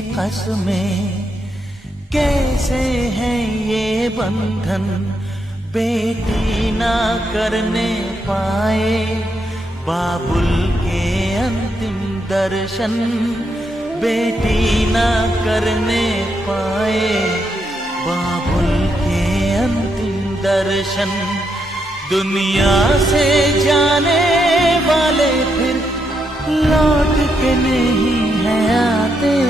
कसमें, कैसे है ये बंधन बेटी ना करने पाए। बाबुल के अंतिम दर्शन बेटी ना करने पाए। बाबुल के अंतिम दर्शन। दुनिया से जाने वाले फिर लौट के नहीं है आते।